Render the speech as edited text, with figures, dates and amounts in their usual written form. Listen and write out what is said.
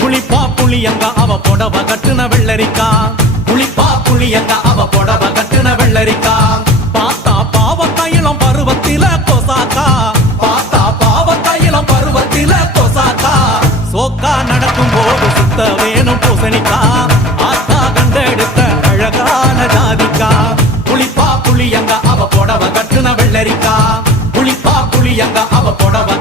புளிப்பா புளியங்க அவ புடவ கட்டுன வெள்ளரிக்கா. புளிப்பா புளியங்க அவ புடவ கட்டுன வெள்ளரிக்கா. பார்த்தா பாவக்கையிலம் பருவத்தில கொசாக்கா. பார்த்தா பாவக்கையிலம் பருவத்தில கொசாக்கா. சோக்கா நடக்கும் போது சுத்த வேணும் பூசணிக்கா. ஆத்தா கண்டெடுத்த அழகான ஜாதிக்கா. புளிப்பா புளியங்க அவ புடவ கட்டுன வெள்ளரிக்கா. புளிப்பா புளியங்க அவ புடவ